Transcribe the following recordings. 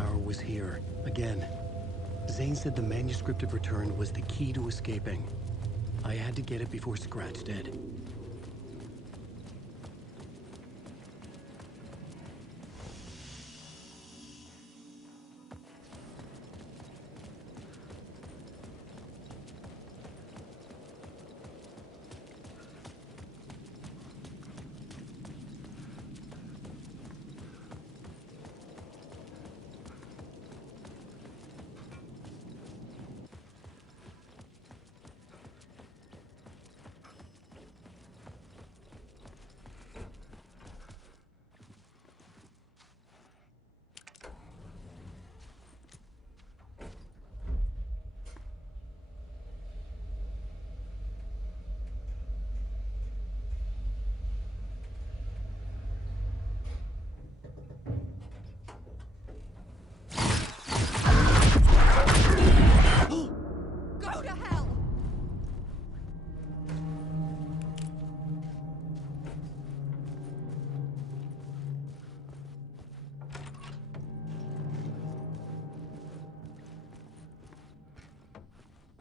tower was here, again. Zane said the manuscript of return was the key to escaping. I had to get it before Scratch did.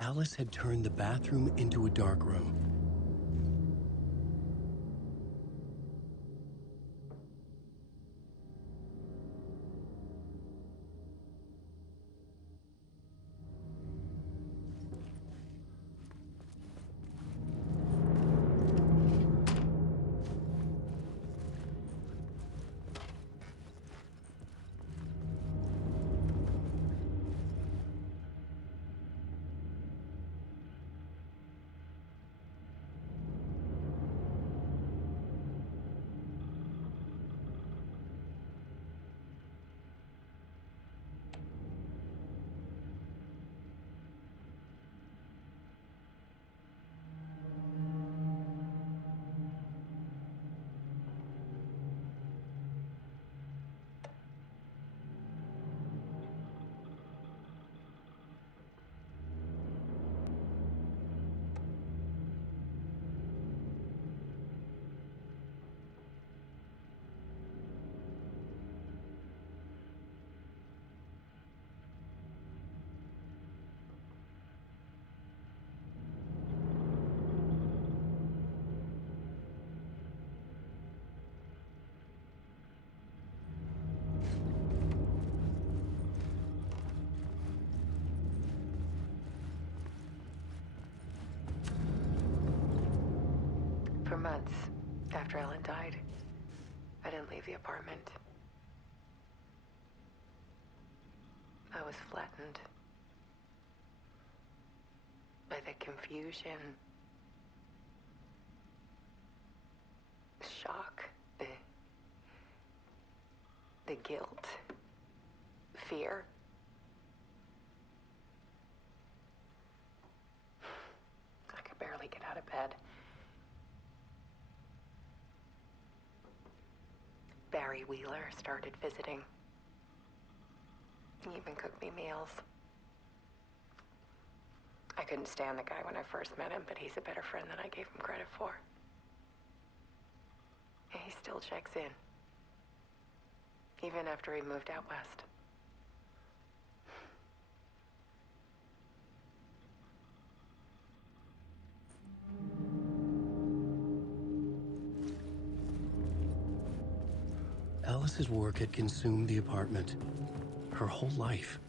Alice had turned the bathroom into a dark room. For months after Ellen died, I didn't leave the apartment. I was flattened by the confusion, the shock, the guilt, fear. I could barely get out of bed. Barry Wheeler started visiting. He even cooked me meals. I couldn't stand the guy when I first met him, but he's a better friend than I gave him credit for. And he still checks in, even after he moved out west. Alice's work had consumed the apartment, her whole life.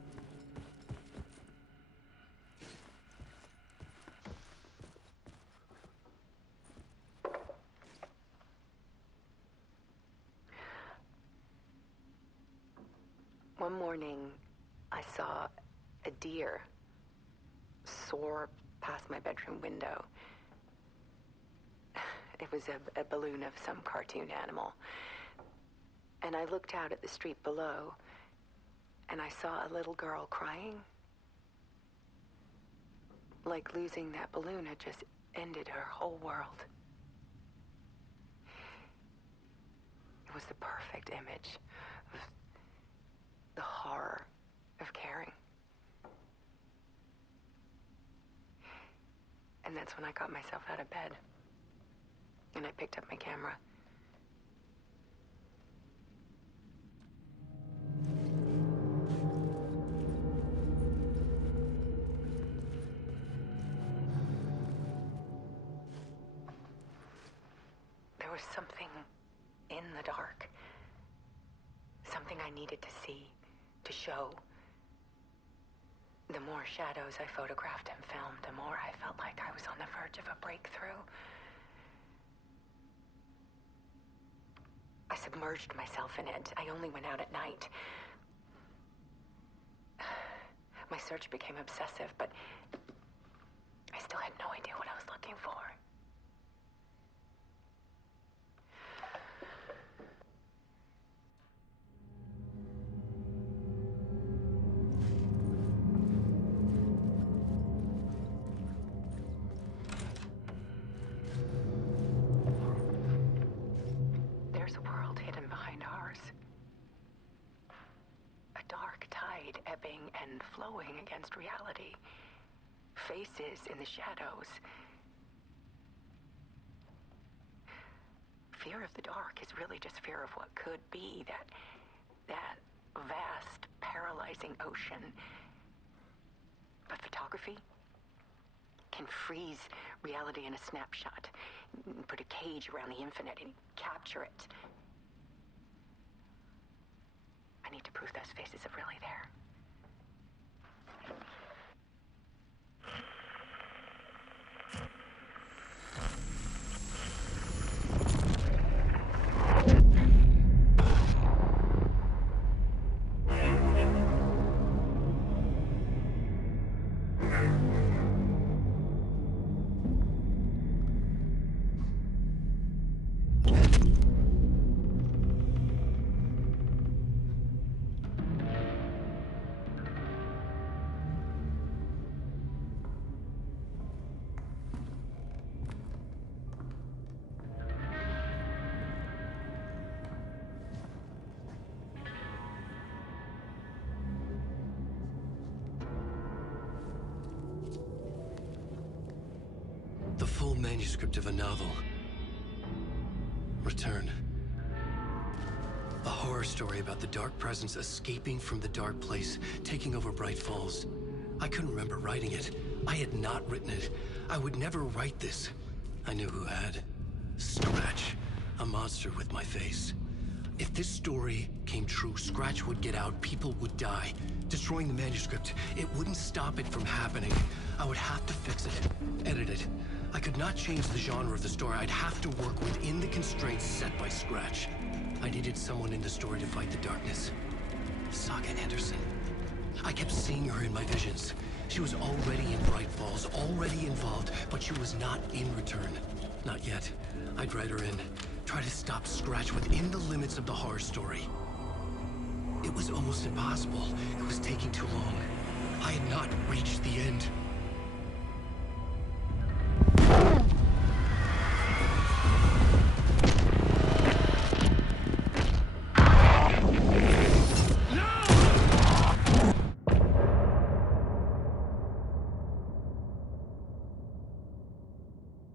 One morning, I saw a deer soar past my bedroom window. It was a balloon of some cartoon animal. And I looked out at the street below, and I saw a little girl crying. Like losing that balloon had just ended her whole world. It was the perfect image of the horror of caring. And that's when I got myself out of bed, and I picked up my camera. the dark. Something I needed to see, to show. The more shadows I photographed and filmed, the more I felt like I was on the verge of a breakthrough. I submerged myself in it. I only went out at night. My search became obsessive, but I still had no idea what I was looking for. There's a world hidden behind ours. A dark tide ebbing and flowing against reality. Faces in the shadows. Fear of the dark is really just fear of what could be, that vast, paralyzing ocean. But photography can freeze reality in a snapshot, put a cage around the infinite and capture it. I need to prove those faces are really there. The full manuscript of a novel. Return. A horror story about the dark presence escaping from the dark place, taking over Bright Falls. I couldn't remember writing it. I had not written it. I would never write this. I knew who had. Scratch. A monster with my face. If this story came true, Scratch would get out, people would die. Destroying the manuscript, it wouldn't stop it from happening. I would have to fix it, edit it. I could not change the genre of the story. I'd have to work within the constraints set by Scratch. I needed someone in the story to fight the darkness. Saga Anderson. I kept seeing her in my visions. She was already in Bright Falls, already involved, but she was not in Return. Not yet. I'd write her in. Try to stop Scratch within the limits of the horror story. It was almost impossible. It was taking too long. I had not reached the end.